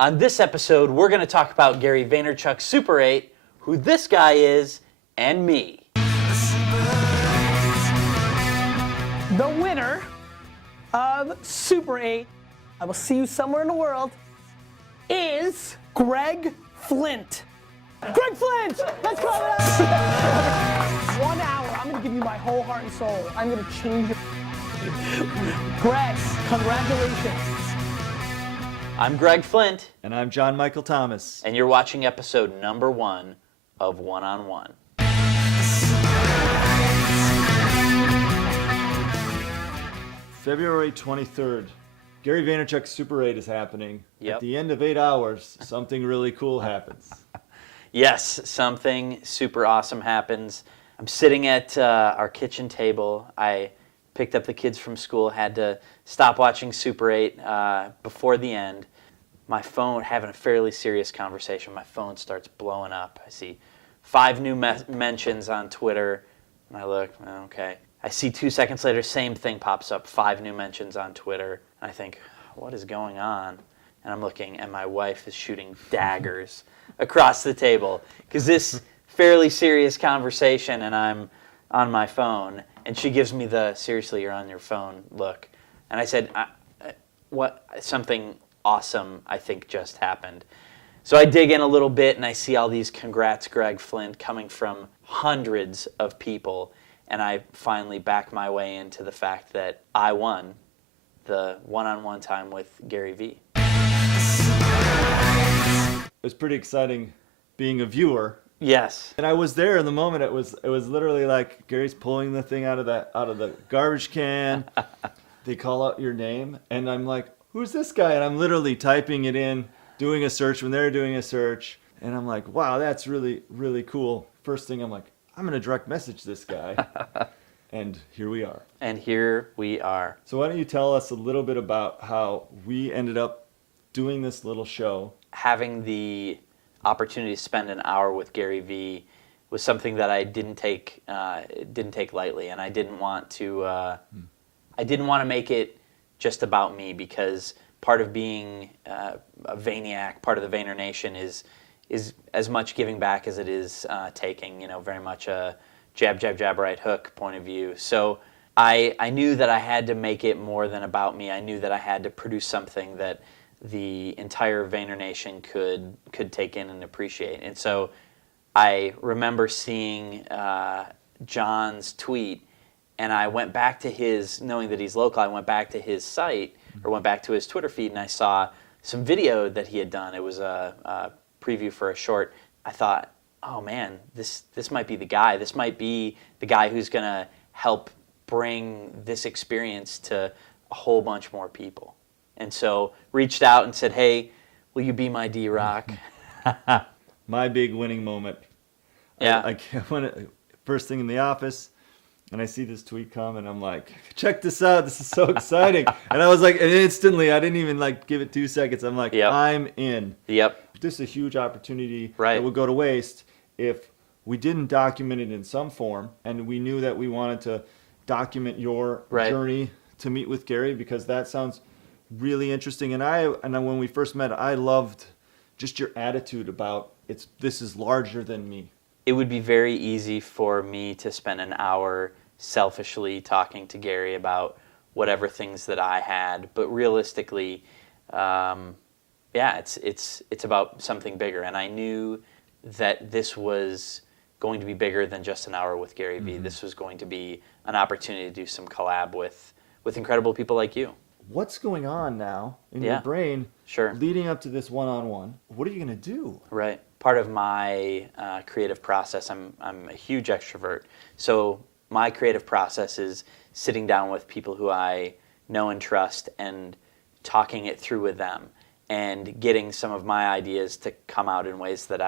On this episode, we're going to talk about Gary Vaynerchuk Super 8, who this guy is, and me. The winner of Super 8, I will see you somewhere in the world, is Greg Flint. Greg Flint! Let's call it out! 1 hour, I'm gonna give you my whole heart and soul. I'm gonna change your... Greg, congratulations. I'm Greg Flint. And I'm Jon Maichel Thomas. And you're watching episode number 1 of On-1. February 23rd, Gary Vaynerchuk Super 8 is happening. Yep. At the end of 8 hours, something really cool happens. Yes, something super awesome happens. I'm sitting at our kitchen table. I picked up the kids from school, had to stop watching Super 8 before the end. My phone, having a fairly serious conversation, my phone starts blowing up. I see 5 new mentions on Twitter, and I look, okay. I see 2 seconds later, same thing pops up, 5 new mentions on Twitter. And I think, what is going on? And I'm looking, and my wife is shooting daggers across the table, because this fairly serious conversation, and I'm on my phone, and she gives me the, seriously, you're on your phone look. And I said, what, something awesome, I think, just happened. So I dig in a little bit, and I see all these congrats, Greg Flint, coming from hundreds of people, and I finally back my way into the fact that I won the one-on-one time with Gary V. It was pretty exciting being a viewer. Yes. And I was there in the moment. It was literally like Gary's pulling the thing out of the garbage can. They call out your name, and I'm like, who's this guy? And I'm literally typing it in, doing a search when they're doing a search, and I'm like, wow, that's really, really cool. First thing, I'm like, I'm going to direct message this guy. And here we are. And here we are. So why don't you tell us a little bit about how we ended up doing this little show? Having the opportunity to spend an hour with Gary V was something that I didn't take lightly, and I didn't want to make it just about me, because part of being a Vayniac, part of the Vayner Nation is as much giving back as it is taking. Very much a jab, right hook point of view. So I knew that I had to make it more than about me. I knew that I had to produce something that the entire Vayner Nation could take in and appreciate. And so I remember seeing John's tweet, and I went back to his, knowing that he's local, I went back to his site, or went back to his Twitter feed, and I saw some video that he had done. It was a preview for a short. I thought, oh man, this might be the guy. This might be the guy who's going to help bring this experience to a whole bunch more people. And so reached out and said, hey, will you be my D-Rock? My big winning moment. Yeah. I went first thing in the office, and I see this tweet come, and I'm like, check this out. This is so exciting. And I was like, and instantly, I didn't even give it 2 seconds. I'm like, yep. I'm in. Yep. This is a huge opportunity that would go to waste if we didn't document it in some form, and we knew that we wanted to document your journey to meet with Gary, because that sounds really interesting. And when we first met, I loved just your attitude about this is larger than me. It would be very easy for me to spend an hour selfishly talking to Gary about whatever things that I had, but realistically, it's about something bigger. And I knew that this was going to be bigger than just an hour with Gary V. This was going to be an opportunity to do some collab with incredible people like you. What's going on now in your brain leading up to this one-on-one? What are you going to do? Right. Part of my creative process, I'm a huge extrovert. So my creative process is sitting down with people who I know and trust and talking it through with them, and getting some of my ideas to come out in ways that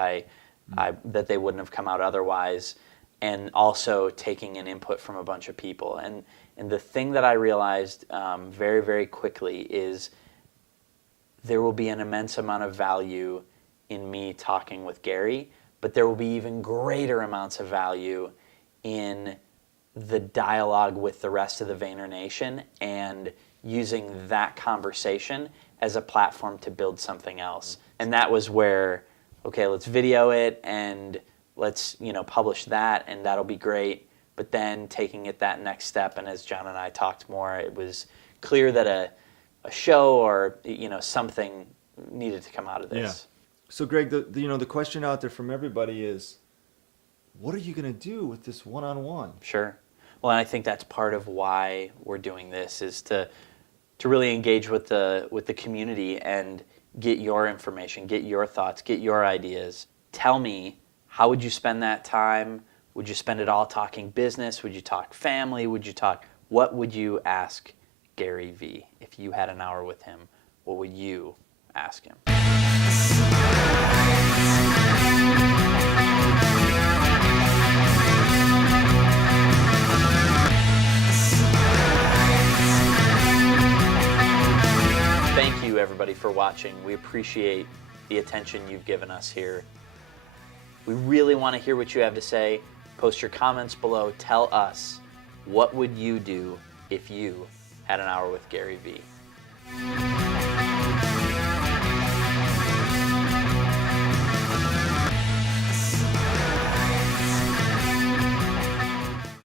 that they wouldn't have come out otherwise, and also taking an input from a bunch of people. And the thing that I realized very, very quickly is there will be an immense amount of value in me talking with Gary, but there will be even greater amounts of value in the dialogue with the rest of the Vayner Nation, and using that conversation as a platform to build something else. And that was where, okay, let's video it and let's, publish that, and that'll be great. But then taking it that next step, and as John and I talked more, it was clear that a show or something needed to come out of this. Yeah. So Greg, the question out there from everybody is, what are you going to do with this one-on-one? Sure. Well, and I think that's part of why we're doing this, is to really engage with the community and get your information, get your thoughts, get your ideas. Tell me, how would you spend that time? Would you spend it all talking business? Would you talk family? What would you ask Gary V? If you had an hour with him, what would you ask him? Thank you, everybody, for watching. We appreciate the attention you've given us here. We really want to hear what you have to say. Post your comments below. Tell us, what would you do if you had an hour with Gary V?